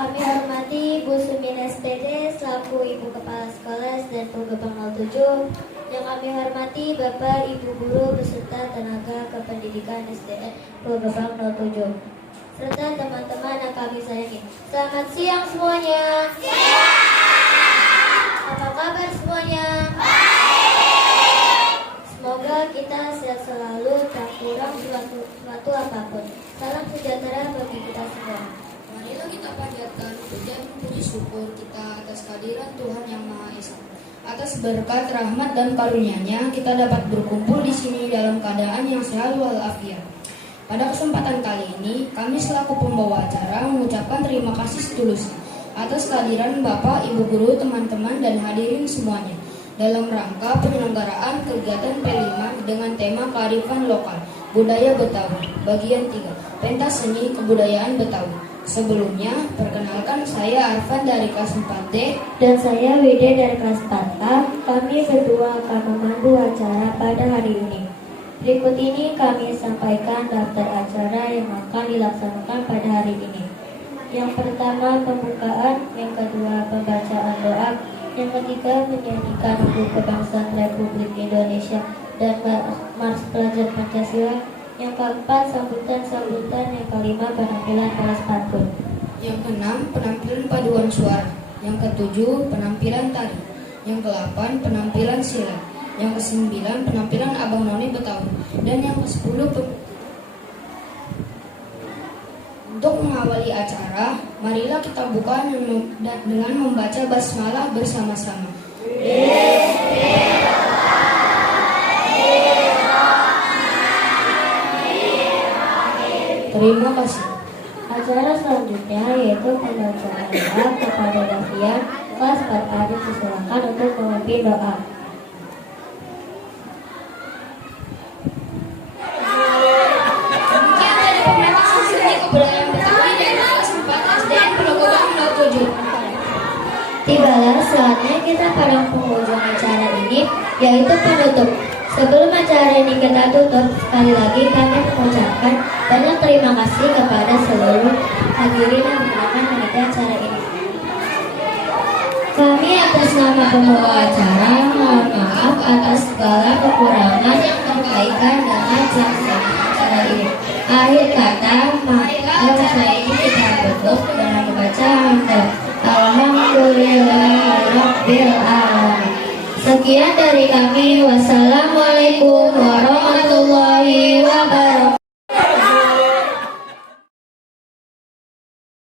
kami hormati Bu Sumin SPD selaku Ibu Kepala Sekolah dan Penggebang 07. Yang kami hormati Bapak Ibu Guru beserta tenaga kependidikan SDN Penggebang 07. Serta teman-teman yang kami sayangi. Selamat siang semuanya. Apa kabar semuanya? Semoga kita sehat selalu, tak kurang suatu apapun. Salam sejahtera bagi kita semua. Marilah kita panjatkan puja dan puji syukur kita atas kehadiran Tuhan Yang Maha Esa. Atas berkat rahmat dan karunia-Nya, kita dapat berkumpul di sini dalam keadaan yang sehat walafiat. Pada kesempatan kali ini, kami selaku pembawa acara mengucapkan terima kasih setulusnya atas kehadiran Bapak, Ibu Guru, teman-teman, dan hadirin semuanya dalam rangka penyelenggaraan kegiatan P5 dengan tema kearifan lokal budaya Betawi bagian 3 pentas seni kebudayaan Betawi. Sebelumnya, perkenalkan saya Arfan dari kelas 4D dan saya Wide dari kelas 4A. Kami berdua akan memandu acara pada hari ini. Berikut ini kami sampaikan daftar acara yang akan dilaksanakan pada hari ini. Yang pertama pembukaan, yang kedua pembacaan doa, yang ketiga menyanyikan lagu kebangsaan Republik Indonesia dan Mars Pelajar Pancasila, yang keempat sambutan, yang kelima penampilan kelas pantun, yang keenam penampilan paduan suara, yang ketujuh penampilan tari, yang kedelapan penampilan silat, yang kesembilan penampilan Abang None Betawi, dan yang kesepuluh Untuk mengawali acara, marilah kita buka dengan membaca basmalah bersama-sama. Terima kasih. Acara selanjutnya yaitu pembacaan doa kepada Davian kelas 4A. Disilakan untuk memimpin doa. Tibalah saatnya kita pada penghujung acara ini, yaitu penutup. Sebelum acara ini kita tutup, sekali lagi kami mengucapkan banyak terima kasih kepada seluruh hadirin yang akan mengikuti acara ini. Kami atas nama pembawa acara mohon maaf atas segala kekurangan yang terkaitan dengan pelaksanaan acara ini. Akhir kata, acara ini kita tutup dengan membaca hamdalah. Alhamdulillahirabbil alamin. Sekian dari kami. Wassalamualaikum warahmatullahi wabarakatuh.